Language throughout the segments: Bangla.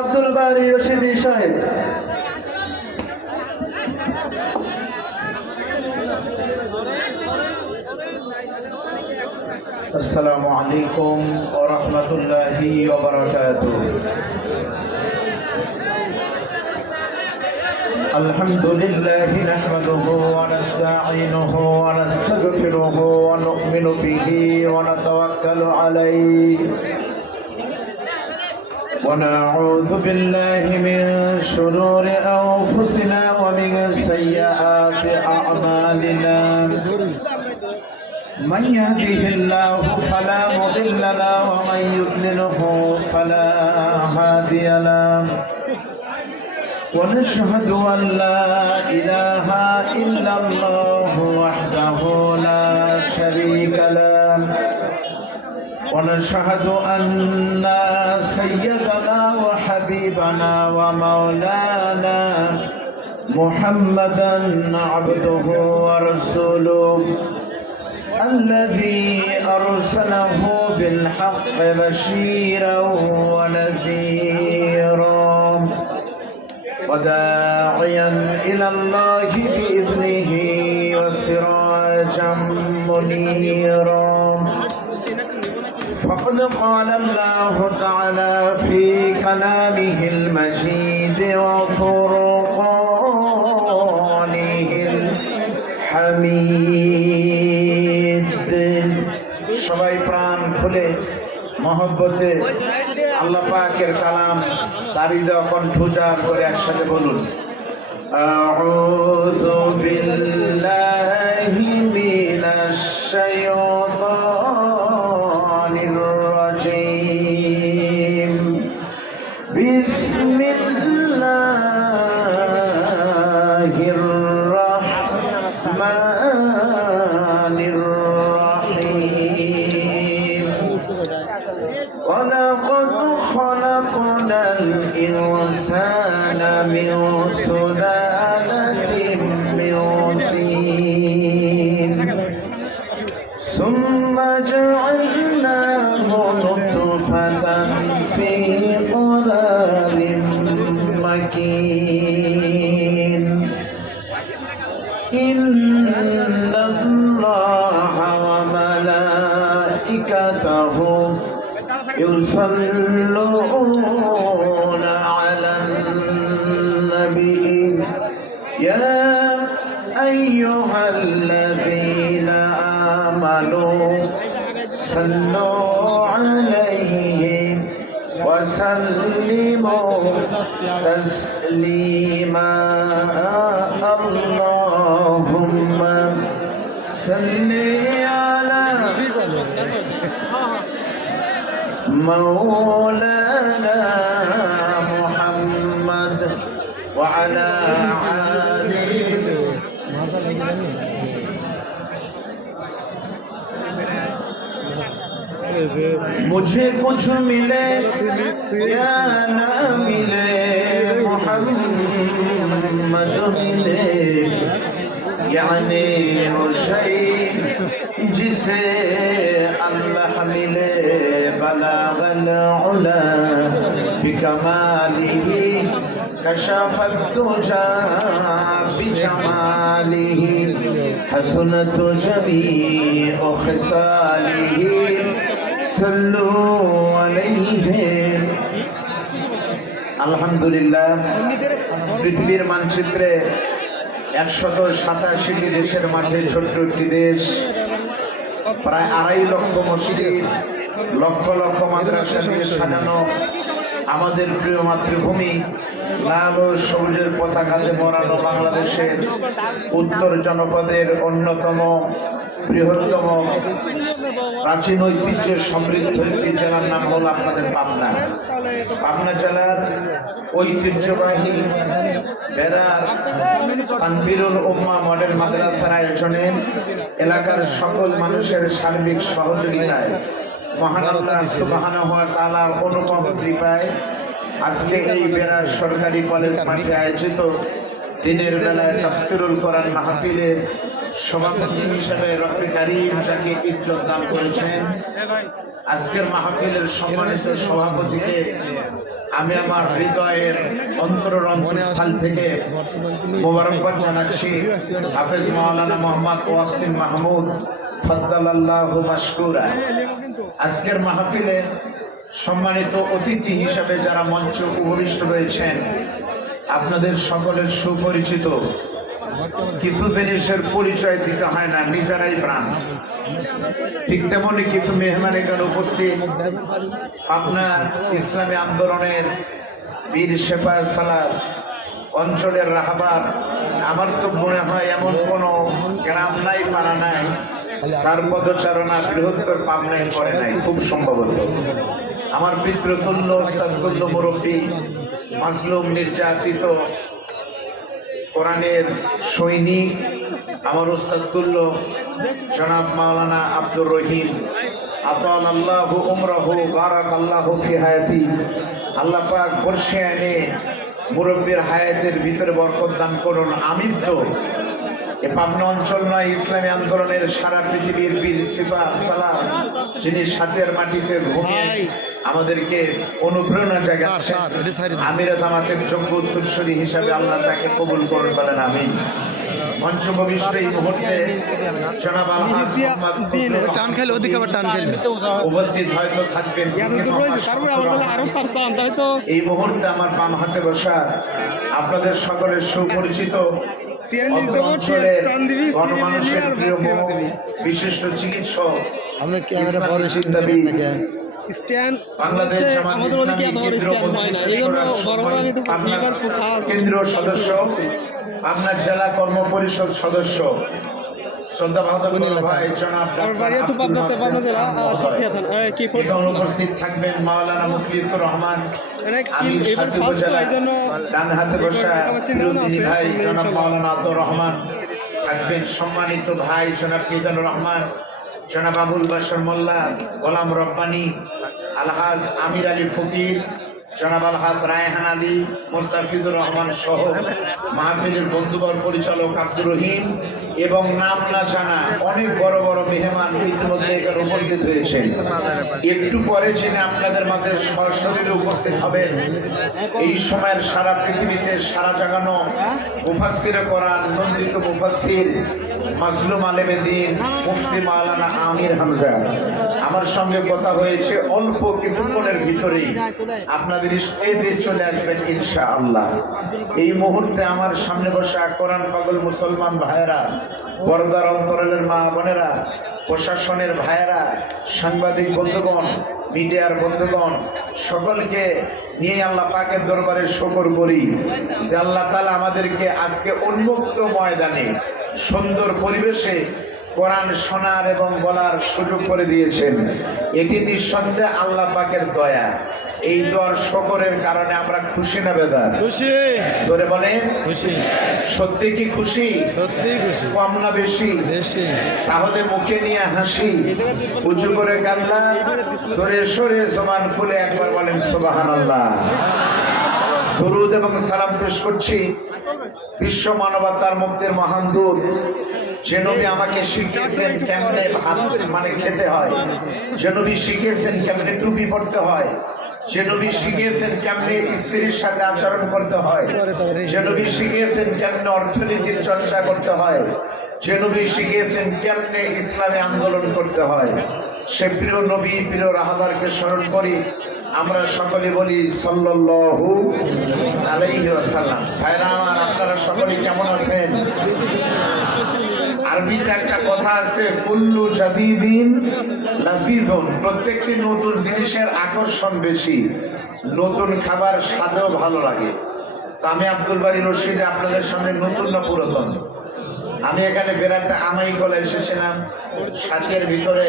আব্দুল বারী রশিদি সাহেব। আসসালামু আলাইকুম ওয়া রাহমাতুল্লাহি ওয়া বারাকাতুহু। আলহামদুলিল্লাহি নাহমাদুহু ওয়া নাস্তাঈনুহু ওয়া নাস্তাগফিরুহু ওয়া নু'মিনু বিহি ওয়া নাতাওয়াক্কালু আলাইহি ওয়া নাউযু বিল্লাহি মিন শুরুরি আনফুসিনা ওয়া মিন সাইয়্যাতি আ'মালিনা। من يهده الله فلا مضل له ومن يضلله فلا هادي له ونشهد أن لا إله إلا الله وحده لا شريك له ونشهد أن سيدنا وحبيبنا ومولانا محمدا عبده ورسوله الذي أرسله بالحق بشيرا ونذيرا وداعيا إلى الله بإذنه وسراجا منيرا. فقد قال الله تعالى في كلامه المجيد وفرقانه الحميد. সবাই প্রাণ খুলে মহব্বতে আল্লাহ পাকের কালাম তারি দেওয়া কণ্ঠ উজাড় করে একসাথে বলুন, আউযু বিল্লাহি মিনাশ শাইতানির রাজীম। বিসমিল্লাহির রাহমানির রাহিম। ولقد خلقنا الإنسان من سلالة من طين ثم جعلناه نطفة في قرار مكين. إن الله وملائكته يصلون على النبي يا أيها الذين آمنوا صلوا عليه وسلموا تسليما. اللهم صل على مولانا محمد وعلى آله. मुझे कुछ मिले या न मिले मोहम्मद मिले, यानी वो शय जिसे अल्लाह मिले। बलागल उला बिकमालिही कशफत तुजा बिजमालिही हसनत जमीउ खिसालिही सल्लु अलैहि। আলহামদুলিল্লাহ, পৃথিবীর মানচিত্রে 187টি দেশের মাঝে ছোট্ট একটি দেশ, প্রায় 2.5 লক্ষ মসজিদ, লক্ষ লক্ষ মাদ্রাসা দিয়ে সাজানো আমাদের প্রিয় মাতৃভূমি লাল ও সবুজের পতাকাতে মোড়ানো বাংলাদেশের উত্তর জনপদের অন্যতম বৃহত্তম প্রাচীন ঐতিহ্য সমৃদ্ধ একটি জেলার নাম হল আপনাদের পাবনা। পাবনা জেলার ঐতিহ্যবাহী বেড়ার তানবীরুল উম্মাহ মডেল মাদ্রাসার আয়োজনে এলাকার সকল মানুষের সার্বিক সহযোগিতায় মহান আল্লাহ সুবহানাহু ওয়া তাআলার অনুপম কৃপায় আজকে এই বেড়ার সরকারি কলেজ মাঠে আয়োজিত দিনের বেলায় তাফসীরুল কোরআন মাহফিলের সভাপতি হিসেবে রব্বে কারীম যাকে ইজ্জত দান করেছেন আজকের মাহফিলের সম্মানিত সভাপতিকে আমি আমার হৃদয়ের অন্তরস্থল থেকে মোবারকবাদ জানাচ্ছি। হাফেজ মাওলানা মোহাম্মদ ওয়াসিম মাহমুদ ফাদ্দালাল্লাহু মাশকুরা। আজকের মাহফিলে সম্মানিত অতিথি হিসেবে যারা মঞ্চে উপবিষ্ট রয়েছেন, আপনাদের সকলের সুপরিচিত। কিছু জিনিসের পরিচয় দিতে হয় না, নিজেরাই প্রাণ। ঠিক তেমনি কিছু মেহমান এখানে উপস্থিত, আপনার ইসলামী আন্দোলনের বীর সেপার সালার অঞ্চলের রাহবার। আমার তো মনে হয় এমন কোনো গ্রাম নাই, পাড়া নাই, তার পদচারণা বৃহত্তর পাবনায় করে নাই, খুব সম্ভবত। আমার পিতৃতুল্য ওস্তাদতুল্য মুরব্বী, মাজলুম নির্যাতিত কোরআনের সৈনিক, আমার ওস্তাদতুল্য জনাব মাওলানা আব্দুর রহিম, আতাল আল্লাহু উমরাহু বারাকাল্লাহু ফি হায়াতি। আল্লাহ পাক বর্ষে এনে মুরব্বীর হায়াতের ভিতরে বরকত দান করুন। আমিন। তো এ পাবনা অঞ্চল নয়, ইসলামী আন্দোলনের সারা পৃথিবীর বীর সিপাহ সালার, যিনি সাথের মাটিতে ঘুমিয়ে আমাদেরকে অনুপ্রেরণা জাগাচ্ছেন, আমিরা জামাতের যোগ্য উত্তরসূরি হিসাবে আল্লাহ তাকে কবুল করুন, বলেন আমিন। মঞ্চ ভবিষ্যৎ এই মুহূর্তে জনাব আলহাজ উপস্থিত হয়তো থাকবেন। এই মুহূর্তে আমার বাম হাতে বসা আপনাদের সকলের সুপরিচিত অঞ্চলের গণমানুষের প্রিয় বিশিষ্ট চিকিৎসক, বাংলাদেশ কেন্দ্রীয় সদস্য, আপনার জেলা কর্ম পরিষদ সদস্য, উপস্থিত থাকবেন মাওলানা মুখলিসুর রহমান, ডান হাতে বসা ভাই জনাব মাওলানা আব্দুর রহমান থাকবেন, সম্মানিত ভাই জনাব মিজানুর রহমান, জনাব আবুল বাশর মোল্লা, গোলাম রব্বানী, আলহাজ আমির আলী ফকির, জনাব আলহাজ রায়হান আলী, মোস্তাফিজুর রহমান সহ মাহফিলের বন্ধুবর পরিচালক আব্দুর রহিম এবং নাম না জানা অনেক বড় বড় মেহমান ইতিমধ্যে এখানে উপস্থিত হয়েছেন। একটু পরে যিনি আপনাদের মাঝে সরাসরি উপস্থিত হবেন, এই সময়ের সারা পৃথিবীতে সারা জাগানো মুফাসসিরে কোরআন, নন্দিত মুফাসসির মাজলুম আলেমে দ্বীন মুফতি মাওলানা আমির হামজা, আমার সঙ্গে কথা হয়েছে। অল্প কিছুক্ষণের ভিতরেই আপনাদের স্টেজে চলে আসবেন ইনশাআল্লাহ। এই মুহূর্তে আমার সামনে বসা কোরআন পাগল মুসলমান ভাইয়েরা, পর্দার অন্তরালের মা বোনেরা, প্রশাসনের ভাইয়েরা, সাংবাদিক বন্ধুগণ, মিডিয়ার বন্ধুগণ, সকলকে নিয়ে আল্লাহ পাকের দরবারে শুকর করি যে আল্লাহ তাআলা আমাদেরকে আজকে উন্মুক্ত ময়দানে সুন্দর পরিবেশে কোরআন শোনার এবং বলার সুযোগ করে দিয়েছেন। এটি নিঃসন্দেহে আল্লাহ পাকের দয়া। এই দোয়ার শুকরের কারণে আমরা খুশি না বেদার? খুশি। ধরে বলেন খুশি। সত্যি কি খুশি? সত্যি খুশি। কম না বেশি? বেশি। তাহলে মুখে নিয়ে হাসি, উঁচু করে কান্না, সরে সরে জবান খুলে একবার বলেন সুবহানাল্লাহ। দরুদ এবং সালাম পেশ করছি বিশ্ব মানবতার মুক্তির মহান দূত, যে নবী আমাকে শিখিয়েছেন কেমনে ভাত খেতে হয়, যে নবী শিখিয়েছেন কেমনে টুপি পড়তে হয়, যে নবী শিখিয়েছেন কেমনে স্ত্রীর সাথে আচরণ করতে হয়, যে নবী শিখিয়েছেন কেমনে অর্থনীতির চর্চা করতে হয়, যে নবী শিখিয়েছেন কেমনে ইসলামী আন্দোলন করতে হয়, সে প্রিয় নবী প্রিয় রাহবারকে স্মরণ করি। আমরা সকলে বলি সাল্লাল্লাহু আলাইহি ওয়াসাল্লাম। ভাইরা আমার, আপনারা সকলে কেমন আছেন? আরবিতে একটা কথা আছে, কুল্লু জাদিদিন লাযিজুন, প্রত্যেকটি নতুন জিনিসের আকর্ষণ বেশি, নতুন খাবার স্বাদেও ভালো লাগে। তো আমি আব্দুল বারী রশিদে আপনাদের সামনে নতুন না পুরাতন? আমি এখানে বেড়াতে আমাইকলে এসেছিলাম, সাথের ভিতরে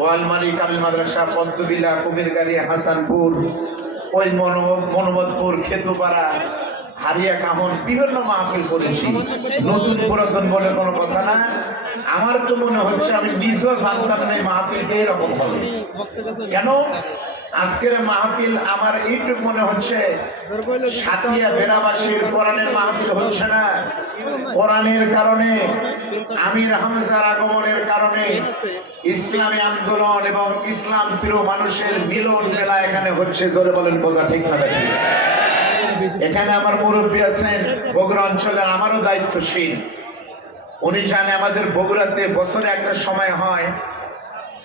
ওয়ালমারি কামিল মাদ্রাসা, পদ্মবিলা, কুমিরগাড়ি, হাসানপুর, ওই মনোমতপুর, খেতুপাড়া, হারিয়া কাহন বিভিন্ন মাহফিল করেছি, নতুন পুরাতন বলে কোনো কথা না। আমার তো মনে হচ্ছে আমি নিজেও জানতাম না মাহফিল এরকম হবে। কেন আজকের মাহফিল আমার এইটুকু মনে হচ্ছে সাতিয়া বেরাবাসীর কোরআনের মাহফিল হচ্ছে না। কোরআনের কারণে আমির হামজার আগমনের কারণে ইসলামী আন্দোলন এবং ইসলাম প্রিয় মানুষের মিলন মেলা এখানে হচ্ছে। ধরে বলেন কথা ঠিক না ঠিক? এখানে আমার মুরব্বী আছেন বগুড়া অঞ্চলের, আমারও দায়িত্বশীল। উনি জানে আমাদের বগুড়াতে বছরে একটা সময় হয়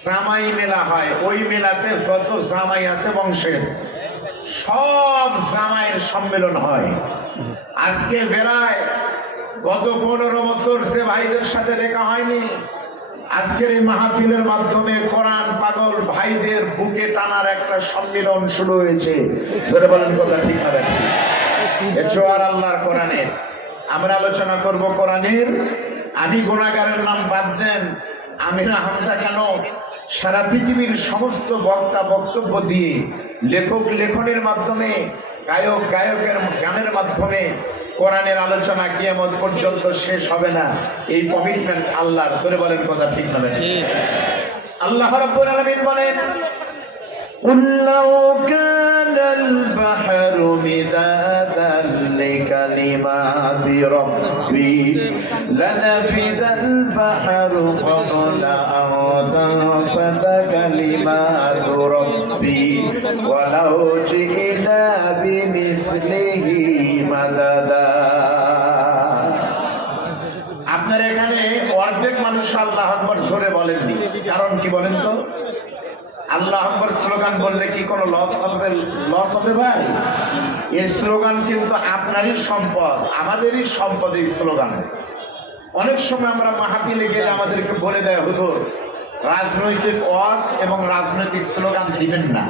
জামাই মেলা হয়। ওই মেলাতে যত জামাই আছে বংশের সব জামাইয়ের সম্মেলন হয়। আজকে বেলায় গত 15 বছর সে ভাইদের সাথে দেখা হয়নি। আজকের এই মাহফিলের মাধ্যমে কোরআন পাগল ভাইদের বুকে টানার একটা সম্মেলন শুরু হয়েছে। ধরে বলেন কথা ঠিক না ঠিক? আর আল্লাহর কোরআনের আমরা আলোচনা করব কোরআনের। আমি গুনাহগারের নাম বাদ দেন, আমির হামজা কেন সারা পৃথিবীর সমস্ত বক্তা বক্তব্য দিয়ে, লেখক লেখনের মাধ্যমে, গায়ক গায়কের গানের মাধ্যমে কোরআনের আলোচনা কিয়ামত পর্যন্ত শেষ হবে না, এই কমিটমেন্ট আল্লাহর। ধরে বলেন কথা ঠিক না ঠিক? আল্লাহ রাব্বুল আলামিন বলেন, قُلْ لَوْ كَانَ الْبَحْرُ مِدَادًا لِكَلِمَاتِ رَبِّي لَنَفِدَ الْبَحْرُ قَبْلَ أَن تَنفَدَ كَلِمَاتُ رَبِّي وَلَوْ جِئْنَا بِمِثْلِهِ مَدَدًا। আপনার এখানে অর্ধেক মানুষ আল্লাহু আকবার জোরে বলেননি, কারণ কি বলেন তো? আল্লাহ আকবার স্লোগান বললে কি কোনো লস হবে ভাই? এই স্লোগান কিন্তু আপনারই সম্পদ, আমাদেরই সম্পদ এই স্লোগান। অনেক সময় আমরা মাহফিলে গেলে আমাদেরকে বলে দেয় হুজুর রাজনৈতিক ওয়াজ এবং রাজনৈতিক স্লোগান দিবেন না।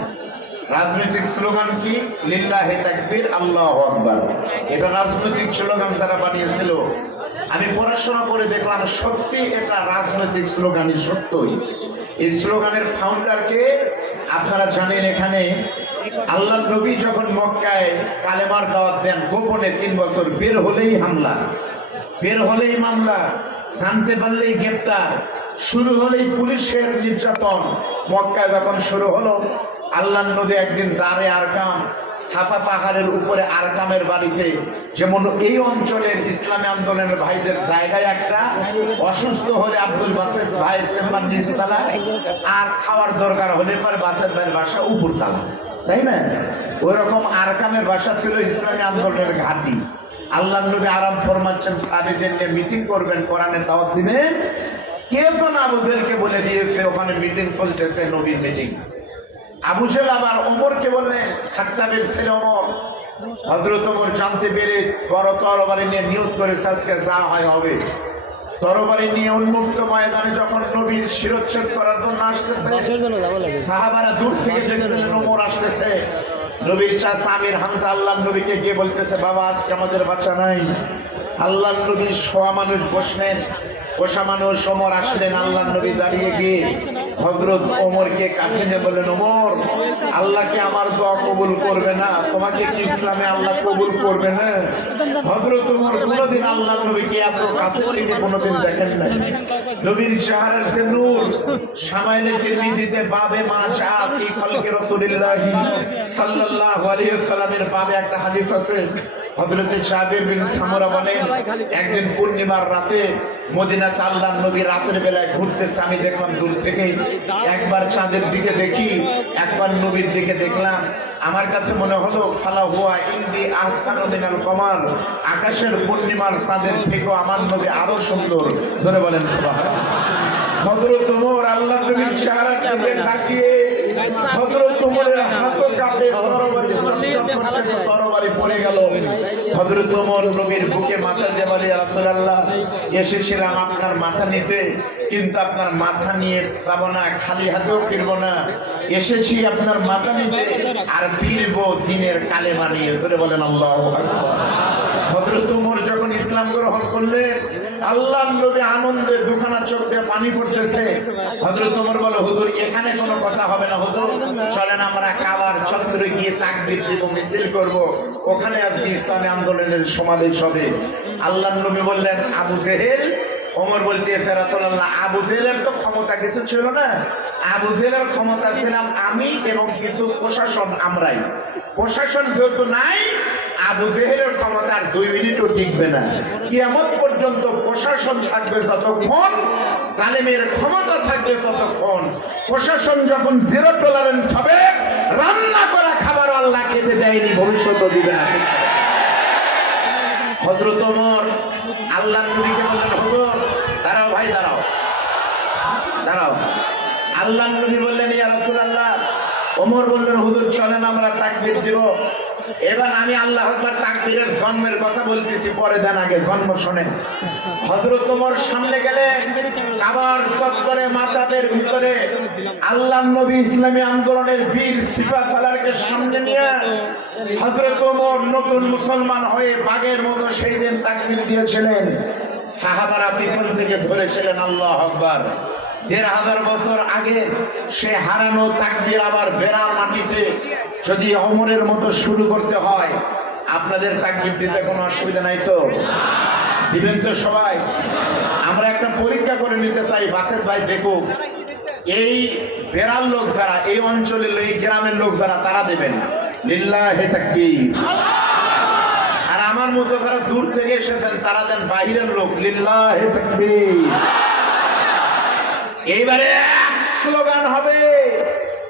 রাজনৈতিক স্লোগান কি? লিল্লাহি তাকবীর আল্লাহু আকবার। এটা রাজনৈতিক স্লোগান যারা বানিয়েছিল, আমি পড়াশোনা করে দেখলাম সত্যি এটা রাজনৈতিক স্লোগানই, সত্যই। এই স্লোগানের ফাউন্ডারকে আপনারা জানেন। এখানে আল্লাহ নবী যখন মক্কায় কালেমার দাওয়াত দেন গোপনে 3 বছর, বের হলেই হামলা, বের হলেই মামলা, জানতে পারলেই গ্রেপ্তার, শুরু হলেই পুলিশের নির্যাতন। মক্কায় যখন শুরু হলো, আল্লাহ নবী একদিন দারে আরকাম, ছাপা পাহাড়ের উপরে আরকামের বাড়িতে, যেমন এই অঞ্চলের ইসলামী আন্দোলনের ভাইদের জায়গায় একটা অসুস্থ হলে আব্দুল বাসের ভাইয়ের চেম্বার নিচতলায়, আর খাওয়ার দরকার হলে পরে বাসের ভাইয়ের বাসা উপরতলা, তাই না? ওই রকম আরকামের বাসা ছিল ইসলামী আন্দোলনের ঘাঁটি। আল্লাহ নবী আরাম ফরমাচ্ছেন সাহাবীদের নিয়ে মিটিং করবেন, কোরআনের দাওয়াত দিবেন। কে যেন আবু জেহেলকে বলে দিয়েছে ওখানে মিটিং চলতেছে, নবীর মিটিং। আবু জেহেল আবার ওমরকে বললেন, খাত্তাবের ছেলে ওমর, হযরত ওমর জানতে পেরে বড় তরবারি নিয়ে নিয়ত করেছে আজকে যা হয় হবে। তরবারি নিয়ে উন্মুক্ত ময়দানে যখন নবীর শিরচ্ছেদ করার জন্য আসতেছে, সাহাবারা দূর থেকে দেখতেছেন ওমর আসতেছে। নবীর চাচা আমির হামজা আল্লাহ নবীকে গিয়ে বলতেছে, বাবা আজকে আমাদের বাচ্চা নাই। আল্লাহ নবী শোয়া মানুষ বসলেন, বসা মানুষ ওমর আসলেন। আল্লাহ নবী দাঁড়িয়ে গিয়ে হযরত ওমরকে কাছে নিয়ে বললেন, ওমর আল্লাহকে আমার দোয়া কবুল করবে না? তোমাকে কি ইসলামে আল্লাহ কবুল করবে না? হযরত ওমর কোনোদিন আল্লাহ নবীকে এত কাছে থেকে কোনোদিন দেখেন নাই। নবীর চেহারার সে নূর। শামাইলে তিরমিজিতে বাবে মা শা ফি খালকি রাসূলিল্লাহ সাল্লাল্লাহু আলাইহি ওয়াসাল্লামের বাবে একটা হাদিস আছে। হযরত জাবির বিন সামরা বলেন, একদিন পূর্ণিমার রাতে মদিনাতে আল্লাহর নবী রাতের বেলায় ঘুরতেছে। আমি দেখলাম দূর থেকে, একবার চাঁদের দিকে দেখি, একবার নবীর দিকে দেখলাম। আমার কাছে মনে হলো ফালা হুয়া ইন্দি আহসানু মিনাল কমার, আকাশের পূর্ণিমার চাঁদের থেকেও আমার নবী আরো সুন্দর। ধরে বলেন সুবহানাল্লাহ। হযরত ওমর আল্লাহর নবীর চেহারার দিকে তাকিয়ে, হযরত ওমরের হাতও কাঁপে, তরবারি পড়ে গেল। হযরত ওমর নবীর বুকে মাথা দিয়ে বলে, ইয়া রাসূলুল্লাহ এসেছিলাম আপনার মাথা নিতে, কিন্তু আপনার মাথা নিয়ে যাব না, খালি হাতেও ফিরব না। এসেছি আপনার মাথা নিতে, আর ফিরব দিনের কালেমা নিয়ে। ধরে বলেন আল্লাহু আকবার। হযরত ওমর যখন ইসলাম গ্রহণ করলে আল্লাহর নবী আনন্দে দুখানা চোখ দিয়ে পানি পড়তেছে। হযরত ওমর বলে, হুজুর এখানে কোনো কথা হবে না, হুজুর চলেন আমরা কাবার চত্বরে গিয়ে তাকবীর দিব, মিছিল করব, ওখানে আজকে ইসলামী আন্দোলনের সমাবেশ হবে। আল্লাহর নবী বললেন, আবু জেহেল। ওমর বলতেছে, রাসূলুল্লাহ আবু জেহেলের তো ক্ষমতা কিছু ছিল না, আবু জেহেলের ক্ষমতা ছিলাম আমি এবং কিছু প্রশাসন, আমরাই। প্রশাসন যেহেতু নাই, আবু জেহেলের ক্ষমতা আর 2 মিনিটও টিকবে না। কিয়ামত পর্যন্ত প্রশাসন থাকবে যতক্ষণ, জালেমের ক্ষমতা থাকবে ততক্ষণ। প্রশাসন যখন জিরো টলারেন্স হবে, রান্না করা খাবার আল্লাহ খেতে দেয়নি, ভবিষ্যৎও দিবে না। হযরত ওমর আল্লাহর নবীকে বললেন, হুজুর দাঁড়াও ভাই, দাঁড়াও দাঁড়াও। আল্লাহর নবী বললেন, ইয়া রাসূলুল্লাহ। ওমর বললেন, হুজুর চলেন আমরা তাকবীর দিব। এবার আমি আল্লাহু আকবার তাকবীরের জন্মের কথা বলতেছি, পরে দেন আগে জন্ম শোনেন। হযরত ওমর সামনে গেলেন, কাবার চত্বরে মাতাবের ভিতরে আল্লাহর নবী ইসলামী আন্দোলনের বীর সিপাহসালারকে সামনে নিয়ে হযরত ওমর নতুন মুসলমান হয়ে বাঘের মতো সেই দিন তাকবীর দিয়েছিলেন। সাহাবারা পিছন থেকে ধরেছিলেন, আল্লাহু আকবার। ১,৫০০ বছর আগে সে হারানো তাকবীর আবার বেড়ার মাটিতে যদি ওমরের মতো শুরু করতে হয়, আপনাদের তাকবীর দিতে কোনো অসুবিধা নাই তো? দিবেন তো সবাই? আমরা একটা পরীক্ষা করে নিতে চাই, বাসের ভাই দেখুক, এই বেড়ার লোক যারা, এই অঞ্চলের এই গ্রামের লোক যারা, তারা দেবেন লিল্লাহি তাকবীর। আর আমার মতো যারা দূর থেকে এসেছেন তারা দেন বাইরের লোক, লিল্লাহি তাকবীর। এইবারে এক স্লোগান হবে,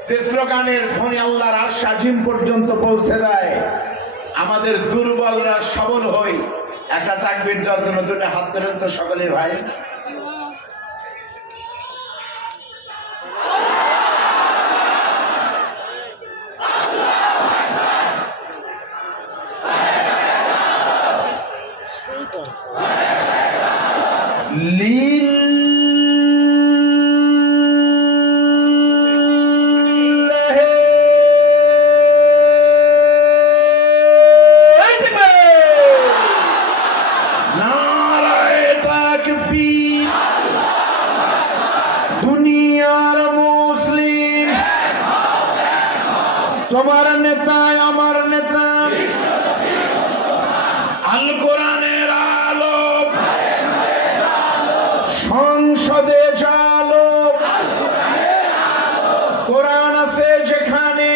যে স্লোগানের ধ্বনি আল্লাহর আরশ আজিম পর্যন্ত পৌঁছে দেয়। আমাদের দুর্বলরা সবল হই। একটা তাকবীর দেওয়ার জন্য দুটো হাত তোলেন তো সকলে ভাই। দুনিয়ার মুসলিম, তোমার নেতা আমার নেতা, আল কোরআনের আলো সংসদে চালো, কোরআন আছে যেখানে,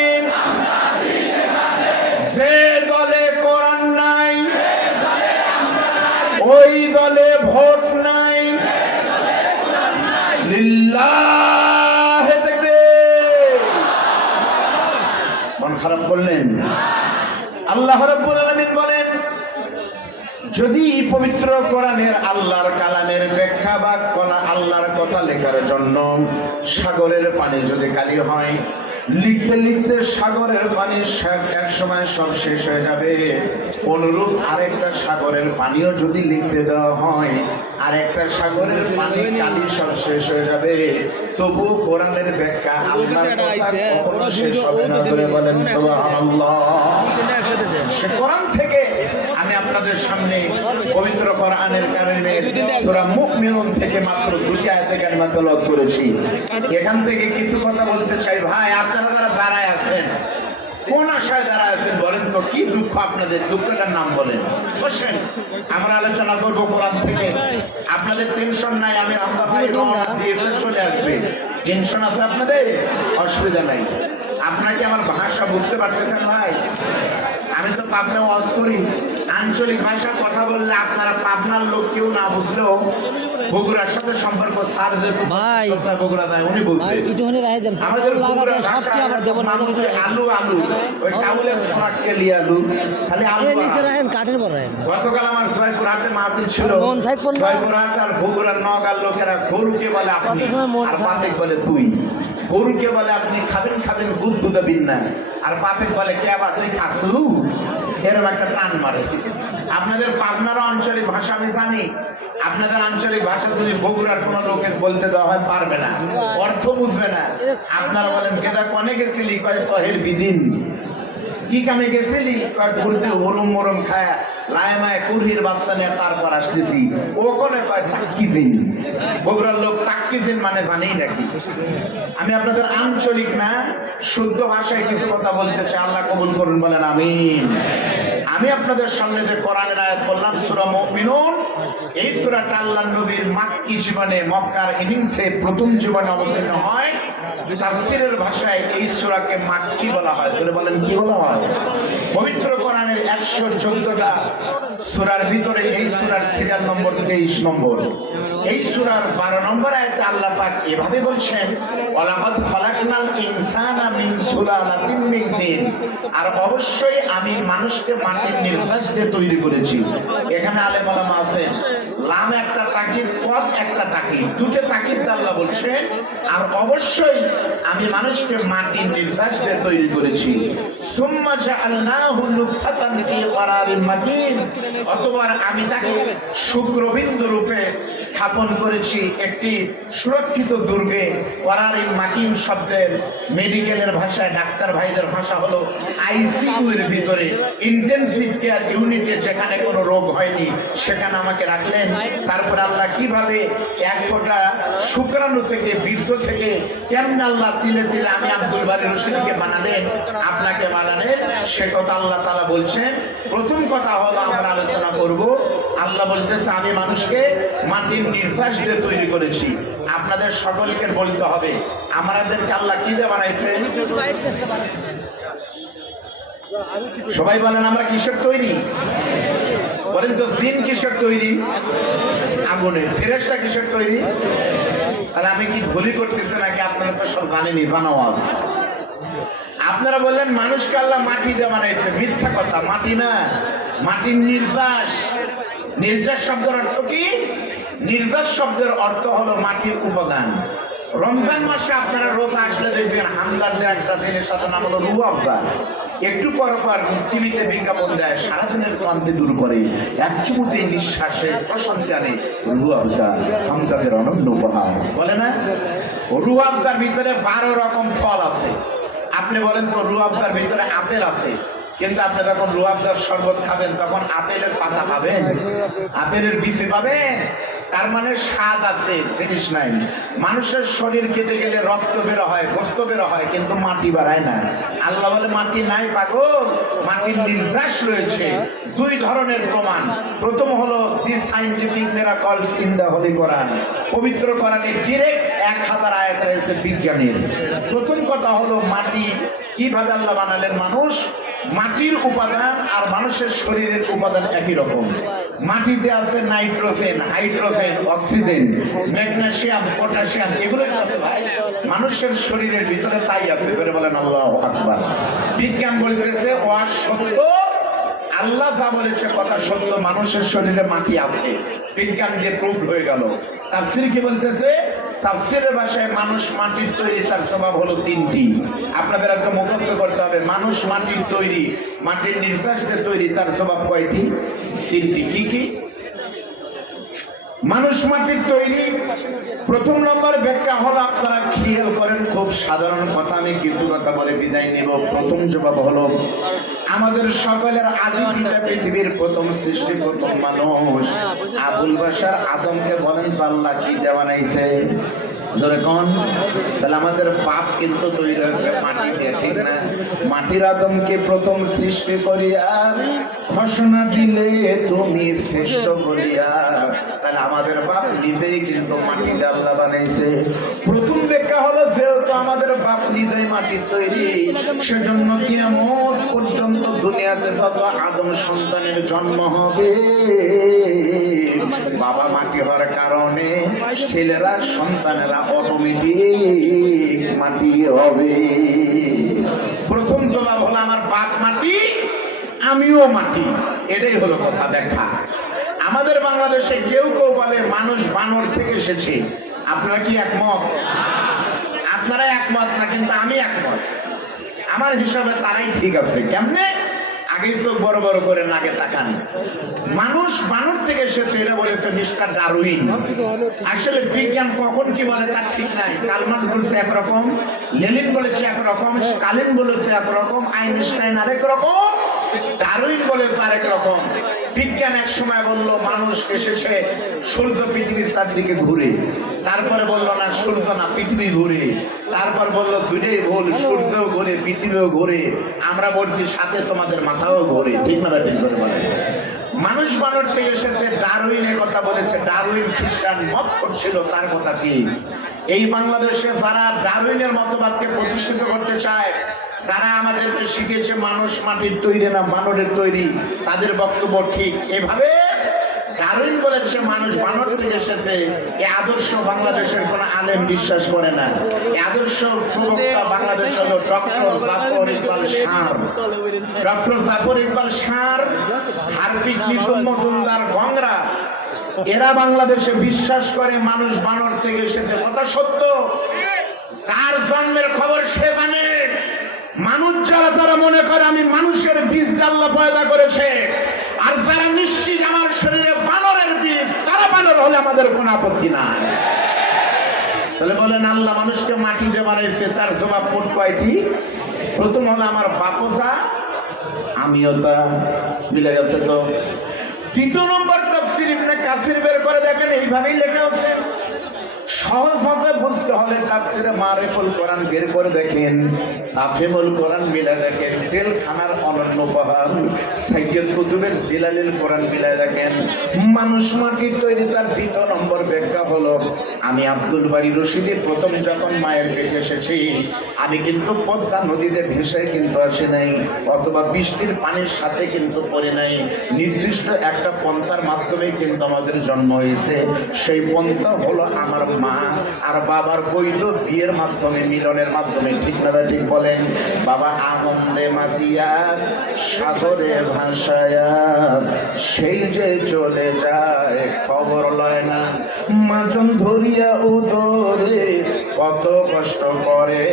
যে দলে কোরআন নাই ওই দলে ভোট নাই। লিল্লাহি তাকবীর। মন খারাপ করলেন? আল্লাহ রাব্বুল আলামিন বলেন, যদি পবিত্র কোরআনের আল্লাহর কালামের ব্যাখ্যা বা আল্লাহর কথা লেখার জন্য সাগরের পানি যদি কালি হয়, লিখতে লিখতে সাগরের পানি এক সময় সব শেষ হয়ে যাবে, অনুরূপ আরেকটা সাগরের পানিও যদি লিখতে দেওয়া হয়, আরেকটা সাগরের পানি কালি সব শেষ হয়ে যাবে, তবু কোরআনের ব্যাখ্যা আল্লাহর কথা কখনো শেষ হবে না। করে বলেন সুবহানাল্লাহ। সে কোরআন থেকে আমি আপনাদের সামনে পবিত্র কোরআনের কারিমের সূরা মুমিনুন থেকে মাত্র 2টি আয়াতে কারিমা তেলাওয়াত করেছি। এখান থেকে কিছু কথা বলতে চাই। ভাই আপনারা যারা দাঁড়ায় আছেন, কোন আশায় দাঁড়ায় আছেন বলেন তো? কি দুঃখ আপনাদের? দুঃখটার নাম বলেন, বসেন, আমরা আলোচনা করবো কোরআন থেকে। আপনাদের টেনশন নাই, আমি আমরা ভাই দিয়েছেন চলে আসবে। টেনশন আছে আপনাদের? অসুবিধা নাই। আপনাকে আমার ভাষা বুঝতে পারতেছেন ভাই? আমি তো পাবনা ওয়াজ করি, আঞ্চলিক ভাষার কথা বললে আপনারা পাবনার লোক কেউ না বুঝলেও বগুড়ার সাথে সম্পর্ক স্যার যে বগুড়া যায় উনি বলতেন। আমাদের বগুড়ার ভাষা আলু আলু, ওই কাউলের সোনাকে লিয়ে আলু, খালি আলু। গতকাল আমার জয়পুর হাটে মাহফিল ছিল। জয়পুর হাট আর বগুড়ার নওগাঁর লোকেরা গরুকে বলে আপনি আর বাপেক বলে তুই। গরুকে বলে আপনি খাবেন খাবেন দুধ দুধাবিন না, আর বাপেক বলে কে আবার তুই খাসলু, এরকম একটা টান মারে। আপনাদের পাবনার আঞ্চলিক ভাষা আমি জানি, আপনাদের আঞ্চলিক ভাষা যদি বগুড়ার কোনো লোকের বলতে দেওয়া হয় পারবে না, অর্থ বুঝবে না। আপনারা বলেন কেদা কনে গেছিলি, কয় সহের বিদিন। কি কামে গেছিলি? ঘুরতে হরুম মরম খায়া লায়মায় কুরহির বাচ্চা নিয়ে তারপর আসতেছি। ওখানে তাক্কিছেন, বগুড়ার লোক তাক্কিছেন মানে জানেই নাকি? আমি আপনাদের আঞ্চলিক না শুদ্ধ ভাষায় কিছু কথা বলতেছি, আল্লাহ কবুল করুন, বলেন আমিন। আমি আপনাদের সামনে যে কোরআনের আয়াত বললাম সূরা মুমিনুন, এই সূরাটা আল্লাহর নবীর মাক্কি জীবনে মক্কার ইনিংসে প্রথম জীবনে অবতীর্ণ হয়। তাফসীরের ভাষায় এই সূরাকে মাক্কি বলা হয়। বলে বলেন কি বলা হয়? পবিত্র কোরআনের 114টা সূরার ভিতরে এই সূরার সিরিয়াল নম্বর 23 নম্বর। এই সূরার 12 নম্বর আয়াতে আল্লাহ পাক এভাবে বলছেন, ওয়ালাকাদ খালাকনাল ইনসানা মিন সুলালাতিন মিন তিন, আর অবশ্যই আমি মানুষকে মাটির নির্যাস দিয়ে তৈরি করেছি। এখানে আলেম ওলামা আছেন, লাম একটা তাকিদ, কদ একটা তাকিদ, দুটো তাকিদ আল্লাহ বলছেন, আর অবশ্যই আমি মানুষকে মাটির নির্যাস দিয়ে তৈরি করেছি। সুম্মা জাআলনাহু নুতফাতান ফি ক্বারারিন মাকিন, অতঃপর আমি তাকে শুক্রবিন্দু রূপে স্থাপন করেছি একটি সুরক্ষিত দুর্গে। ক্বারারিন মাকিন শব্দের মেডিকেলের ভাষায়, ডাক্তার ভাইদের ভাষা হলো আইসিইউ এর ভিতরে, ইন্টেনসিভ কেয়ার ইউনিটে, যেখানে কোনো রোগ হয়নি সেখানে আমাকে রাখলেন। তারপর আল্লাহ কিভাবে এক ফোঁটা শুক্রাণু থেকে, বীর্য থেকে কেমন আল্লাহ তিলে তিলে আমি আব্দুল বারী রশিদকে বানালেন, আপনাকে বানালেন, সে কথা আল্লাহ তাআলা বলছেন। প্রথম কথা হলো আমরা আলোচনা করব, আল্লাহ বলতেছে আমি মানুষকে মাটির নির্যাস দিয়ে তৈরি করেছি। আপনাদের সকলকে বলতে হবে আমাদেরকে আল্লাহ কি দিয়ে বানাইছে? সবাই বলেন আমরা কিসের তৈরি? বলেন তো, জিন কিসের তৈরি? আগুনের। ফেরেশতা কিসের তৈরি? তাহলে আমি কি ভুলই করতেছি নাকি? আপনারা তো সব জানেনই, জানাওয়াজ। আপনারা বললেন মানুষকে আল্লাহ মাটি দিয়ে বানাইছে, মিথ্যা কথা, মাটি না, মাটির নির্যাস। নির্যাস শব্দের অর্থ কি? নির্যাস শব্দের অর্থ হলো মাটির উপাদান। রমজান মাসে আপনারা রোজা আসলে দেখবেন হামদারদের একটা দিনের সাথে নাম হলো রুহ আফজার। একটু পর পর টিভিতে বিজ্ঞাপন দেয়, সারাদিনের ক্লান্তি দূর করে, এক চুমুতে নিঃশ্বাসে প্রশান্তি আনে রুহ আফজার, হামদাদের অনন্য উপহার, বলে না? রুহ আফজার ভিতরে 12 রকম ফল আছে। আপনি বলেন তো, রুহ আফজার ভিতরে আপেল আছে, কিন্তু আপনি যখন রুহ আফজার শরবত খাবেন তখন আপেলের পাতা পাবেন, আপেলের বিচি পাবেন, তার মানে স্বাদ আছে, জিনিস নাই। মানুষের শরীর কেটে গেলে রক্ত বের হয়, গোস্ত বের হয়, কিন্তু মাটি বাড়ায় না। আল্লাহ বলে মাটি নাই পাগল, মাটির নির্যাস রয়েছে। দুই ধরনের প্রমাণ। প্রথম হলো the scientific miracles in the holy Quran. পবিত্র কোরআনে ডিরেক্ট 1000 আয়াত রয়েছে বিজ্ঞানের। প্রথম কথা হলো মাটি কিভাবে আল্লাহ বানালেন মানুষ। মাটির উপাদান আর মানুষের শরীরের উপাদান একই রকম। মাটিতে আছে nitrogen, hydrogen, oxygen, magnesium, potassium, এগুলো মানুষের শরীরের ভিতরে তাই আছে। করে বলেন আল্লাহু আকবার। বিজ্ঞান বলতেছে অসত্য, আল্লাহ যা বলেছে কথা সত্য, মানুষের শরীরে মাটি আছে, বিজ্ঞান দিয়ে প্রুভ হয়ে গেল। তাফসীর কি বলতেছে? তাফসীরের ভাষায় মানুষ মাটির তৈরি, তার স্বভাব হলো 3টি। আপনাদের একটা মুখস্থ করতে হবে, মানুষ মাটির তৈরি, মাটির নির্যাস দিয়ে তৈরি, তার স্বভাব কয়টি? 3টি। কি কি? মানুষ মাটির তৈরি। প্রথম নম্বর ব্যাখ্যা হলো, আপনারা খেয়াল করেন, খুব সাধারণ কথা, আমি কিছু কথা বলে বিদায় নেব। প্রথম জবাব হলো, আমাদের সকলের আদি পিতা, পৃথিবীর প্রথম সৃষ্টি, প্রথম মানুষ আবুল বাশার আদমকে বলেন তো আল্লাহ কি দিয়ে বানাইছে? জোরে কোন? তাহলে আমাদের বাপ কিন্তু তৈরি হয়েছে মাটি দিয়ে, ঠিক না? মাটির আদমকে প্রথম সৃষ্টি করিয়া ঘোষণা দিলে তুমি শ্রেষ্ঠ করিয়া, তাহলে আমাদের বাপ নিজেই কিন্তু মাটি দিয়ে আল্লাহ বানাইছে। প্রথম ব্যাখ্যা হলো, যেহেতু আমাদের বাপ নিজেই মাটির তৈরি, সেজন্য কিয়ামত পর্যন্ত দুনিয়াতে যত আদম সন্তানের জন্ম হবে, বাবা মাটি হওয়ার কারণে ছেলেরা, সন্তানেরা অটোমেটিক মাটি হবে। প্রথম জবাব হলো, আমার বাপ মাটি, আমিও মাটি। এটাই হলো কথা, ব্যাখ্যা। আমাদের বাংলাদেশে কেউ কেউ বলে মানুষ বানর থেকে এসেছে। আপনারা কি একমত? আপনারা একমত না, কিন্তু আমি একমত। আমার হিসাবে তারাই ঠিক আছে। কেমনে? আগে চোখ বড় বড় করে নাকে তাকান। মানুষ বানর থেকে এসেছে এটা বলেছে মিস্টার ডারউইন। আসলে বিজ্ঞান কখন কি বলে তার ঠিক নাই। কার্ল মার্কস বলেছে একরকম, লেনিন বলেছে একরকম, স্টালিন বলেছে একরকম, আইনস্টাইন আরেক রকম, ডারউইন বলেছে আরেক রকম। বিজ্ঞান এক সময় বলল মানুষ এসেছে সূর্য পৃথিবীর চারদিকে ঘুরে, তারপরে বলল না সূর্য না পৃথিবী ঘুরে, তারপর বলল দুইটাই ভুল, সূর্যও ঘুরে পৃথিবীও ঘুরে, আমরা বলছি সাথে তোমাদের মাথাও ঘুরে। ঠিক না ঠিক করে বলে মানুষ বানর থেকে এসেছে। ডারউইনের কথা বলেছে, ডারউইন খ্রিস্টান মত করছিল, তার কথা কি? এই বাংলাদেশে যারা ডারউইনের মতবাদকে প্রতিষ্ঠিত করতে চায়, যারা আমাদেরকে শিখিয়েছে মানুষ মাটির তৈরি না বানরের তৈরি, তাদের বক্তব্য ঠিক। এভাবে ডারউইন বলেছে মানুষ বানর থেকে এসেছে, এই আদর্শ বাংলাদেশের কোন আলেম বিশ্বাস করে না। এই আদর্শ প্রবক্তা বাংলাদেশ হলো ডক্টর জাফর ইকবাল শাহ, ডক্টর জাফর ইকবাল শাহ, হার্দিক মিশন মজুমদার গংরা। এরা বাংলাদেশে বিশ্বাস করে মানুষ বানর থেকে এসেছে। কথা সত্য, যার জন্মের খবর সে জানে। মানুষ যারা তারা মনে করে আমি মানুষের বীজ আল্লাহ পয়দা করেছে, আর যারা নিশ্চিত আমার শরীরে বানরের বীজ, তারা বানর হলে আমাদের কোনো আপত্তি নাই। তাহলে বলেন আল্লাহ মানুষকে মাটি দিয়ে বানাইছে, তার জবাব কোন কয়টি? প্রথম হলো আমার বাপসা, আমিও তা, মিলে গেছে তো। দ্বিতীয় নম্বর তাফসীর ইবনে কাসির বের করে দেখেন, এইভাবেই লেখা আছে। সহজ ভাবে বুঝতে হলে তাফসীরে মারিফুল কোরআন বের করে দেখেন, তাফহিমুল কোরআন মিলে দেখেন, জেলখানার অনন্য উপহার সাইয়্যিদ কুতুবের জিলালিল কোরআন মিলে দেখেন। মানুষ মাটির তৈরি, তার দ্বিতীয় নম্বর ব্যাখ্যা হলো আমি আব্দুল বারী রশিদি প্রথম যখন মায়ের পেটে এসেছি, আমি কিন্তু পদ্মা নদীতে ভেসে কিন্তু আসি নাই, অথবা বৃষ্টির পানির সাথে কিন্তু পড়ে নাই। নির্দিষ্ট একটা পন্থার মাধ্যমে কিন্তু আমাদের জন্ম হয়েছে। সেই পন্থা হলো আমার মা আর বাবার বৈধ বিয়ের মাধ্যমে, মিলনের মাধ্যমে। ঠিক না ঠিক বলেন? বাবা আনন্দে মাতিয়া সাগরে ভাসায়া সেই যে চলে যায় খবর লয় না, মাজন ধরিয়া উদরে কত কষ্ট করে,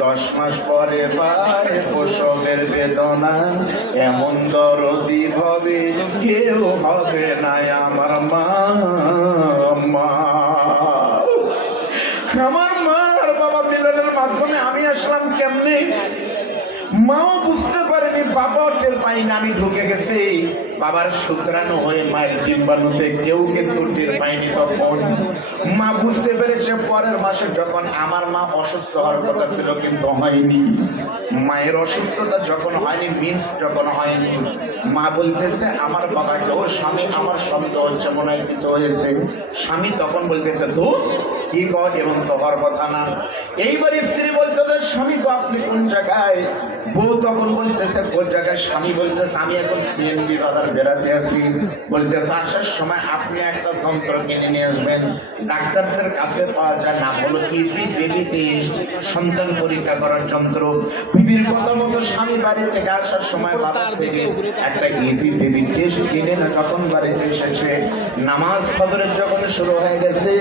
10 মাস পরে পারে প্রসবের বেদনা, এমন দরদি ভাবে কেউ হবে না আমার মা। আমার মা আর বাবা মিলনের মাধ্যমে আমি আসলাম কেমনে? মাও বুঝতে পারেনি, বাবাও টের পাইনি আমি ঢুকে গেছি। বাবার শুক্রাণু হয়ে মায়ের ডিম্বাণুতে কেউ কিন্তু টের পাইনি। তখন মা বুঝতে পেরেছে পরের মাসে যখন আমার মা অসুস্থ হওয়ার কথা ছিল কিন্তু হয়নি। মায়ের অসুস্থতা যখন হয়নি, মিন্স যখন হয়নি, মা বলতেছে আমার বাবাকে, ও স্বামী আমার সন্দেহ হচ্ছে, মনে হয় কিছু হয়েছে। স্বামী তখন বলতেছে তো কি কর, এবং তো হওয়ার কথা না। এইবার স্ত্রী বলতেছে স্বামী তো আপনি কোন জায়গায়? বউ তখন বলতেছে কোন জায়গায়? স্বামী বলতেছে আমি এখন সিএনজি বাজার বেড়াতে আসি। বলতেছে আসার সময় আপনি একটা যন্ত্র কিনে নিয়ে আসবেন, ডাক্তারদের কাছে পাওয়া যায়, নাম হলো ইজি বেবি টেস্ট, সন্তান পরীক্ষা করার যন্ত্র। বিবির কথা মতো স্বামী বাড়ি থেকে আসার সময় বাজার থেকে একটা ইজি বেবি টেস্ট কিনে না যখন বাড়িতে এসেছে, নামাজ ফজরের যখন শুরু হয়ে গেছে,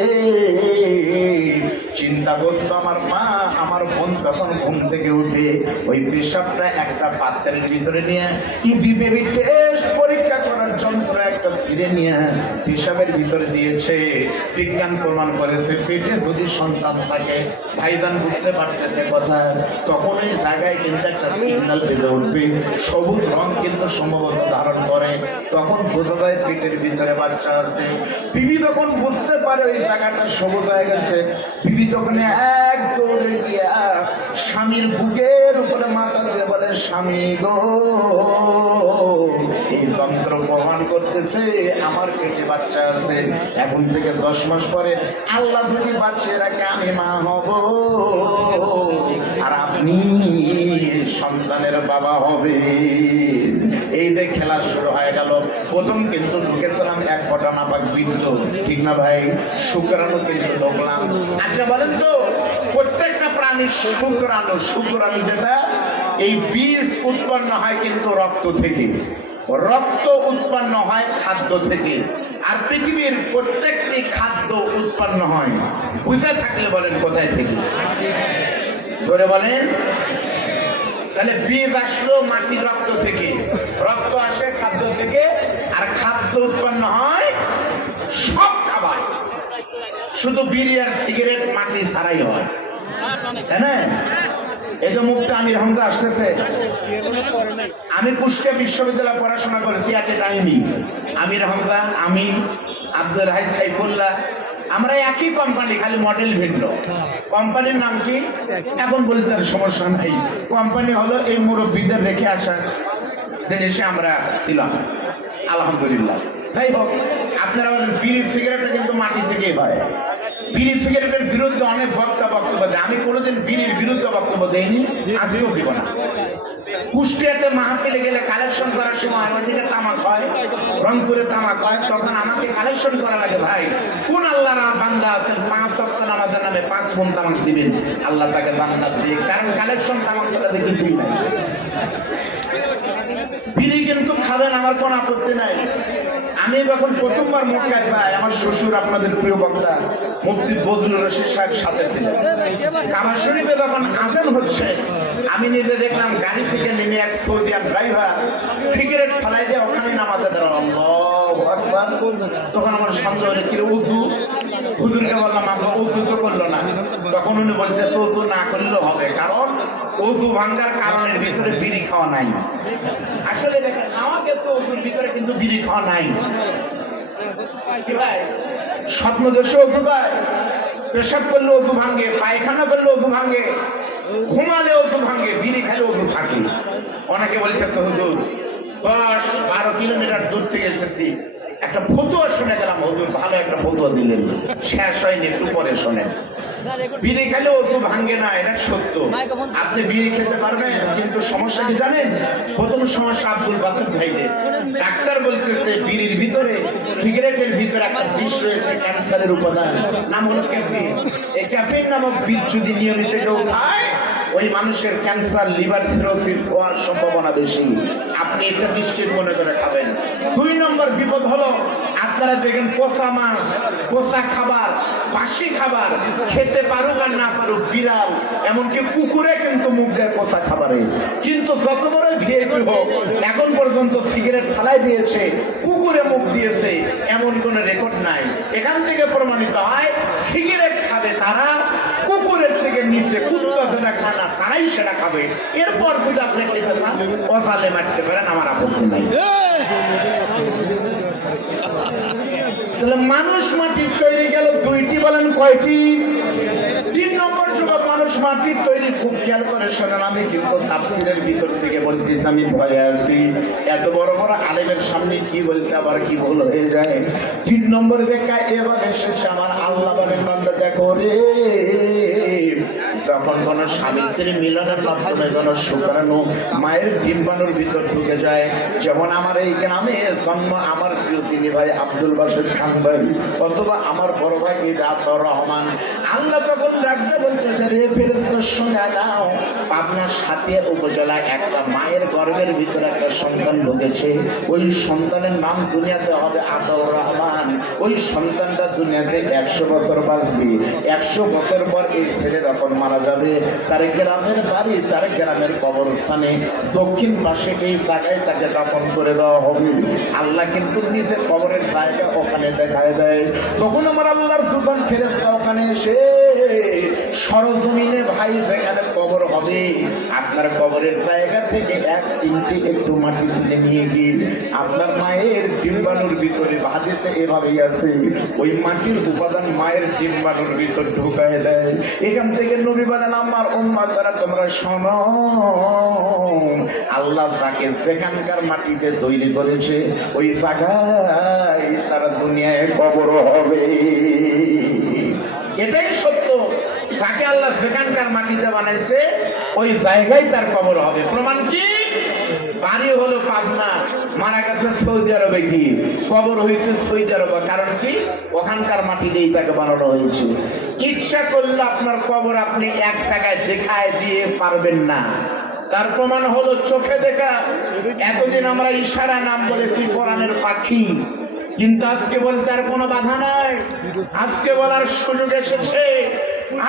চিন্তাগ্রস্ত আমার মা আমার বোন তখন ঘুম থেকে উঠে ওই পেশাবটা একটা পাত্রের ভিতরে নিয়ে ইজি বেবি টেস্ট পরীক্ষা করার যন্ত্র একটা ফিরে নিয়ে পেশাবের ভিতরে দিয়েছে। বিজ্ঞান প্রমাণ করেছে পেটে যদি সন্তান থাকে, ভাইজান বুঝতে পারতেছে কথা, তখন ওই জায়গায় কিন্তু একটা সিগন্যাল বেজে উঠবে, সবুজ রং কিন্তু সম্ভবত ধারণ করে, তখন বোঝা যায় পেটের ভিতরে বাচ্চা আছে। বিবি তখন বুঝতে পারে ওই জায়গাটা সবুজ হয়ে গেছে, বিবি তখন এক দৌড়ে গিয়া স্বামীর বুকের উপরে মাথা দিয়ে বলে স্বামী গো, এই যন্ত্র প্রমাণ করতেছে আমার পেটে বাচ্চা আছে, এখন থেকে 10 মাস পরে আল্লাহ যদি বাঁচিয়ে রাখে আমি মা হব, আর আপনি সন্তানের বাবা হবে। এই যে খেলা শুরু হয়ে গেল। প্রথম কিন্তু ঢুকেছিলাম এক ফোঁটা নাপাক বীর্য, ঠিক না ভাই? শুক্রাণু কিন্তু ঢুকলাম। আচ্ছা বলেন তো, প্রত্যেকটা প্রাণীর শুক্রাণু, শুক্রাণু যেটা, এই বীজ উৎপন্ন হয় কিন্তু রক্ত থেকে, রক্ত উৎপন্ন হয় খাদ্য থেকে, আর পৃথিবীর প্রত্যেকটি খাদ্য উৎপন্ন হয়, বুঝে থাকলে বলেন কোথায় থেকে? ধরে বলেন। তাহলে বীজ আসলো মাটির রক্ত থেকে, রক্ত আসে খাদ্য থেকে, আর খাদ্য উৎপন্ন হয় সব খাবার। শুধু বিড়ি আর সিগারেট মাটি ছাড়াই হয়, তাই না? এই যে মুক্ত আমির হামজা আসতেছে, আমি কুষ্টিয়া বিশ্ববিদ্যালয়ে পড়াশোনা করেছি এট এ টাইমই। আমির হামজা, আমি, আব্দুল হাই, সাইফুল্লাহ, আমরা একই কোম্পানি, খালি মডেল ভিন্ন। কোম্পানির নাম কি এখন বলতে আর সমস্যা নাই, কোম্পানি হলো এই মুরব্বীদের রেখে আসা জিনিসে আমরা ছিলাম, আলহামদুলিল্লাহ। যাই হোক, আপনারা বলেন বিড়ি সিগারেটটা কিন্তু মাটি থেকেই হয়। বিড়ি সিগারেটের বিরুদ্ধে অনেক বক্তব্য দেয়, আমি কোনোদিন বিড়ির বিরুদ্ধে বক্তব্য দেইনি, আজকেও দিব না। কুষ্টিয়াতে মাহফিলে গেলে কালেকশন করার সময় আমাদেরকে তামাক হয়, রংপুরে তামাক হয়, তখন আমাকে কালেকশন করা লাগে, ভাই কোন আল্লাহর বান্দা আছেন 5 ওয়াক্ত নামাজের নামে 5 মণ তামাক দিবেন, আল্লাহ তাকে জান্নাত দিয়ে। কারণ কালেকশন তামাক ছাড়া কিছুই নাই। বিড়ি কিন্তু খাবেন, আমার কোনো আপত্তি নাই। আমি যখন প্রথমবার মক্কায় যাই, আমার শ্বশুর আপনাদের প্রিয় বক্তা মুফতি বজলুর রশিদ সাহেব সাথে ছিলেন। কাবা শরীফে যখন আজান হচ্ছে, আমি নিজে দেখলাম গাড়ি থেকে নেমে এক সৌদিয়ান ড্রাইভার সিগারেট ফেলাই দিয়ে ওখানে নামাজে দাঁড়াল। আল্লাহু আকবার। তখন আমার সন্দেহ হলো কি উযু, হুজুরকে বললাম আমরা উযু তো করলো না। তখন উনি বলতেছে উযু না করলেও হবে, কারণ উযু ভাঙার কারণের ভিতরে বিড়ি খাওয়া নাই। আসলে দেখেন আমার কাছে উযুর ভিতরে কিন্তু বিড়ি খাওয়া নাই। কি ভাই, স্বপ্ন দোষে উযু দেয়, পেশাব করলে উযু ভাঙে, পায়খানা করলে উযু ভাঙে, ঘুমালে উযু ভাঙে, বিড়ি খেলে উযু থাকে। অনেকে বলতেছে হুজুর 10-12 কিলোমিটার দূর থেকে এসেছি, একটা ফতুয়া শুনে গেলাম, হুজুর ভালো একটা ফতুয়া দিলেন, শেষ হয়নি, একটু পরে শোনেন। বিড়ি খেলে ওষু ভাঙ্গে না, এটা সত্য। আপনি বিড়ি খেতে পারবেন, কিন্তু সমস্যা কি জানেন? প্রথম সমস্যা আব্দুল বাসের ভাইদের, ডাক্তার বলতেছে বিড়ির ভিতরে, সিগারেটের ভিতরে একটা বিষ রয়েছে, ক্যান্সারের উপাদান, নাম হলো ক্যাফিন। এই ক্যাফিন নামক বিষ যদি নিয়মিত কেউ খায়, ওই মানুষের ক্যান্সার, লিভার সিরোসিস হওয়ার সম্ভাবনা বেশি। আপনি এটা নিশ্চিত মনে করে খাবেন। 2 নম্বর বিপদ হলো, আপনারা দেখেন পচা মাছ, পচা খাবার, বাসি খাবার খেতে পারুক আর না পারুক, বিড়াল এমনকি কুকুরে কিন্তু মুখ দেয় পচা খাবারে। কিন্তু যত বড় ভিআইপি হোক, এখন পর্যন্ত সিগারেট ফালাই দিয়েছে, কুকুরে মুখ দিয়েছে, এমন কোনো রেকর্ড নাই। এখান থেকে প্রমাণিত হয় সিগারেট খাবে তারা, কুকুরের থেকে নিচে কুত্তা যেটা খায় না তারাই সেটা খাবে। এরপর যদি আপনি খেতে চান অজালে মারতে পারেন, আমার আপত্তি নাই। তাহলে মানুষ মাটির তৈরি গেল 2টি, বলেন কয়টি? 3 নম্বর যুবক মানুষ মাটির তৈরি, খুব খেয়াল করে শোনেন। আমি কিন্তু তাফসীরের ভিতর থেকে বলতেছি, আমি ভয়ে আছি, এত বড় বড় আলেমের সামনে কি বলতে আবার কি ভুল হয়ে যায়। 3 নম্বর ব্যাখ্যা এবার এসেছে, আমার আল্লাহ বলেন বান্দা দেখো রে, যখন কোন স্বামী স্ত্রী মিলনের মাধ্যমে কোন শুক্রাণু মায়ের ডিম্বাণুর ভিতর ঢুকে যায়, যেমন আমার এই গ্রামে জন্ম আমার প্রিয় তিনি ভাই আব্দুল বাসের খান ভাই, অথবা আমার বড় ভাই ইদাতুর রহমান, আল্লাহ তখন ডাকতে বলতেছে, রে ফেরেশতা শুনে নাও, আপনার সাথে উপজেলায় একটা মায়ের গর্ভের ভিতরে একটা সন্তান ঢুকেছে, ওই সন্তানের নাম দুনিয়াতে হবে আতাউর রহমান। ওই সন্তানটা দুনিয়াতে 100 বছর বাঁচবে। 100 বছর পর এই ছেলে যখন মারা যাবে, তার গ্রামের বাড়ি, তার গ্রামের কবরস্থানে দক্ষিণ পাশে এই জায়গায় তাকে দাফন করে দেওয়া হবে। আল্লাহ কিন্তু নিজে কবরের জায়গা ওখানে দেখায় দেয়। তখন আমার আল্লাহর দুজন ফেরেশতা ওখানে এসে সরজমিনে ভাই যেখানে কবর হবে, আপনার কবরের জায়গা থেকে 1 চিমটি একটু মাটি তুলে নিয়ে গিয়ে আপনার মায়ের ডিম্বাণুর ভিতরে, হাদিসে এভাবেই আছে, ওই মাটির উপাদান মায়ের ডিম্বাণুর ভিতর ঢুকায় দেয়। এখান থেকে নবী বলেন, আমার উম্মতরা তোমরা শোনো, আল্লাহ যাকে যেখানকার মাটিতে তৈরি করেছে ওই জায়গায় তারা দুনিয়ায় কবর হবে। এটাই সত্য, যাকে আল্লাহ যেখানকার মাটিতে বানাইছে ওই জায়গায় তার কবর হবে। প্রমাণ কি? বাড়ি হলো পাবনা, মারা গেছে সৌদি আরবে, কি কবর হয়েছে সৌদি আরবে, কারণ কি? ওখানকার মাটিতেই তাকে বানানো হয়েছে। ইচ্ছা করলে আপনার কবর আপনি এক জায়গায় দেখায় দিয়ে পারবেন না, তার প্রমাণ হলো চোখে দেখা। এতদিন আমরা ইশারা নাম বলেছি কোরআনের পাখি, কিন্তু আজকে বলতে আর কোনো বাধা নাই, আজকে বলার সুযোগ এসেছে।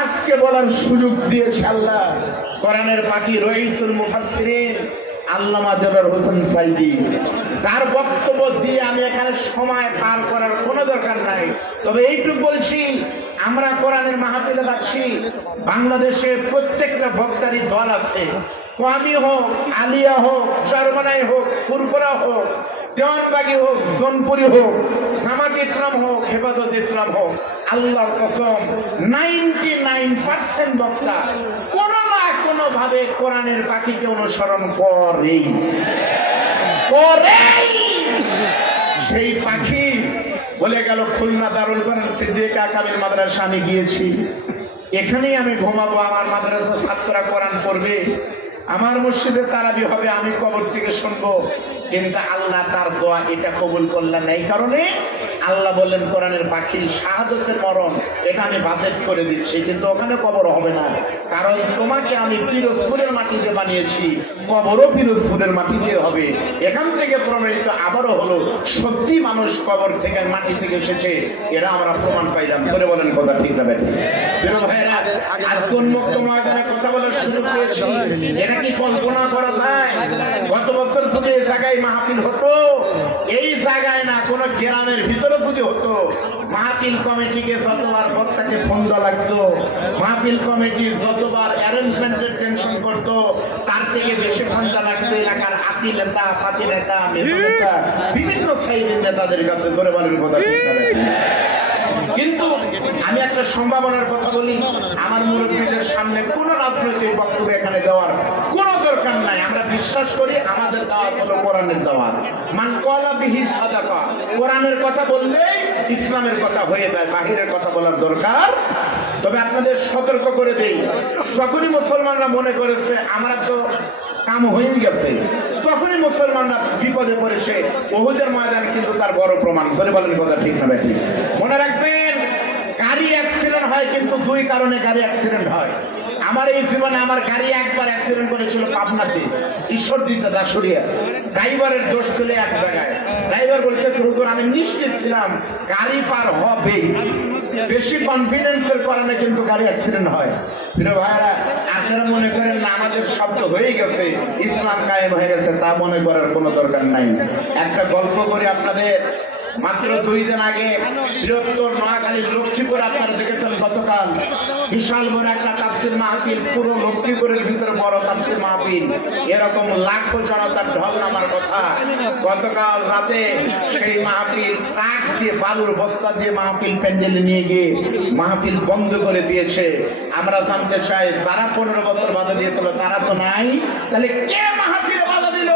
আজকে বলার সুযোগ দিয়েছে আল্লাহ। কোরআনের পাখি রইসুল মুফাসসিরিন আল্লামা দেলোয়ার হোসেন সাইদি, যার বক্তব্য দিয়ে আমি এখানে সময় পার করার কোনো দরকার নাই। তবে এইটুকু বলছি, আমরা কোরআনের মাহফিলে যাচ্ছি, বাংলাদেশে প্রত্যেকটা বক্তারই দল আছে, কোয়ামি হোক, আলিয়া হোক, চরমনাই হোক, ফুরফুরা হোক, দেওয়ানবাগি হোক, সোনপুরি হোক, জামাত ইসলাম হোক, হেফাজত ইসলাম হোক। আল্লাহর কসম 99% বক্তা কোনো না কোনো ভাবে কোরআনের পাখিকে অনুসরণ করেই। সেই পাখি বলে গেল খুলনা দারুল কোরআন সিদ্দিকা কামিল মাদ্রাসা আমি গিয়েছি, এখানেই আমি ঘুমাবো, আমার মাদ্রাসা ছাত্ররা কোরআন পড়বে, আমার মসজিদে তারাবি হবে, আমি কবর থেকে শুনবো। কিন্তু আল্লাহ তার দোয়া এটা কবুল করলেন না। এই কারণে আল্লাহ বললেন কোরআনের পাখি শাহাদতের মরণ এটা আমি বাজেট করে দিচ্ছি, কিন্তু ওখানে কবর হবে না, কারণ তোমাকে আমি পিরোজপুরের মাটিতে বানিয়েছি, কবরও পিরোজপুরের মাটি দিয়ে হবে। এখান থেকে প্রমাণিত আবারও হলো সত্যি মানুষ কবর থেকে মাটি থেকে এসেছে, এরা আমরা প্রমাণ পাইলাম। ধরে বলেন কথা ঠিক না বেঠিক? আজকে উন্মুক্ত ময়দানে কথা বলার সুযোগ পেয়েছি, এটা কি কল্পনা করা যায়? গত বছর যদি এই জায়গায় মাহফিল হতো, এই জায়গায় না কোনো গ্রামের ভিতরে যদি হতো, মাহফিল কমিটিকে যতবার বক্তাকে ফোন দেওয়া লাগতো, মাহফিল কমিটি যতবার অ্যারেঞ্জমেন্টের টেনশন করতো, তার থেকে বেশি ফোন দেওয়া লাগতো এলাকার আতি নেতা, পাতি নেতা, মেজো নেতা, বিভিন্ন সাইডের নেতাদের কাছে। ধরে বলেন কথা ঠিক না? কিন্তু আমি একটা সম্ভাবনার কথা বলি, আমার মুরব্বীদের সামনে কোনো রাজনৈতিক বক্তব্য এখানে দেওয়ার কোনো দরকার নাই। আমরা বিশ্বাস করি আমাদের দাওয়াত হলো কোরআনের দাওয়াত। মান ক্বালা বিহি সাদাকা, কোরআনের কথা বললেই ইসলামের কথা হয়ে যায়, বাহিরের কথা বলার দরকার। তবে আপনাদের সতর্ক করে দেই, যখনই মুসলমানরা মনে করেছে আমরা তো কাম হয়ে গেছে, তখনই মুসলমানরা বিপদে পড়েছে। উহুদের ময়দান কিন্তু তার বড় প্রমাণ। ধরে বলেন কথা ঠিক না বেঠিক? মনে রাখবেন, গাড়ি অ্যাক্সিডেন্ট হয় কিন্তু দুই কারণে গাড়ি অ্যাক্সিডেন্ট হয়। আমার এই জীবনে আমার গাড়ি একবার অ্যাক্সিডেন্ট করেছিল পাবনাতে, ঈশ্বরদীতে দাসুরিয়া। ড্রাইভারের দোষ তুলে এক জায়গায় ড্রাইভার বলতেছে, হুজুর আমি নিশ্চিত ছিলাম গাড়ি পার হবে, বেশি কনফিডেন্সের কারণে কিন্তু গাড়ি অ্যাক্সিডেন্ট হয়। প্রিয় ভাইরা, আপনারা মনে করেন না আমাদের শব্দ হয়ে গেছে, ইসলাম কায়েম হয়ে গেছে, তা মনে করার কোনো দরকার নাই। একটা গল্প করে আপনাদের, মাত্র 2 দিন আগে বৃহত্তর নোয়াখালীর লক্ষ্মীপুর আপনারা দেখেছেন, গতকাল বিশাল বড় একটা তাফসীর মাহফিল, পুরো লক্ষ্মীপুরের ভিতরে বড় তাফসীর মাহফিল, এরকম লাখো জনতার ঢল নামার কথা। গতকাল রাতে সেই মাহফিল ট্রাক দিয়ে, বালুর বস্তা দিয়ে মাহফিল প্যান্ডেলে নিয়ে গিয়ে মাহফিল বন্ধ করে দিয়েছে। আমরা জানতে চাই, যারা 15 বছর বাধা দিয়েছিল তারা তো নাই, তাহলে কে মাহফিলে বাধা দিল?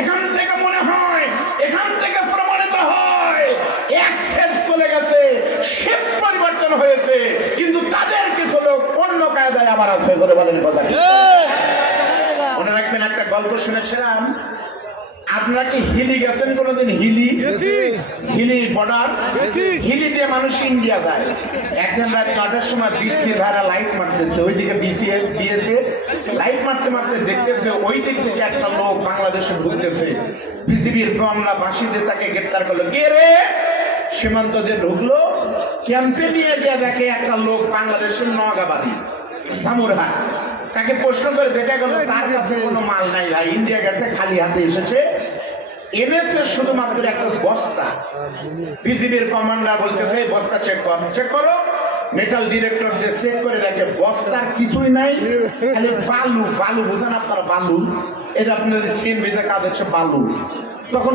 এখান থেকে মনে হয়, এখান থেকে প্রমাণিত হয় অ্যাক্সেস চলে গেছে, শেপ পরিবর্তন হয়েছে, কিন্তু তাদের কিছু লোক অন্য কায়দায় আবার আছে। ধরে বলেন কথা। মনে রাখবেন, একটা গল্প শুনেছিলাম, আপনারা কি হিলি গেছেন কোনোদিন? হিলি বর্ডার, হিলি দিয়ে মানুষ ইন্ডিয়া যায়। একদিন রাত 9টার সময় বিসিএ ভাড়া লাইট মারতেছে, ওইদিকে বিএসএফ লাইট মারতে মারতে দেখতেছে ওই দিক থেকে একটা লোক বাংলাদেশে ঢুকতেছে। বিসিবির জওয়ানরা বাঁশি দিয়ে তাকে গ্রেপ্তার করলো। কে রে? সীমান্ত দিয়ে ঢুকলো, ক্যাম্পে নিয়ে গিয়ে দেখে একটা লোক বাংলাদেশের নওগাঁবাড়ি, ধামুরহাট। তাকে প্রশ্ন করে দেখা গেল তার কাছে কোনো মাল নাই ভাই, ইন্ডিয়া গেছে, খালি হাতে এসেছে, এনেছে শুধুমাত্র একটা বস্তা। বিজিবির কমান্ডার বলতেছে, বস্তা চেক করো। মেটাল ডিরেক্টর যে চেক করে দেখে বস্তার কিছুই নাই, খালি বালু। বুঝেন আপনারা বালু? এটা আপনাদের সিএনবিতে কাজ হচ্ছে বালু। তখন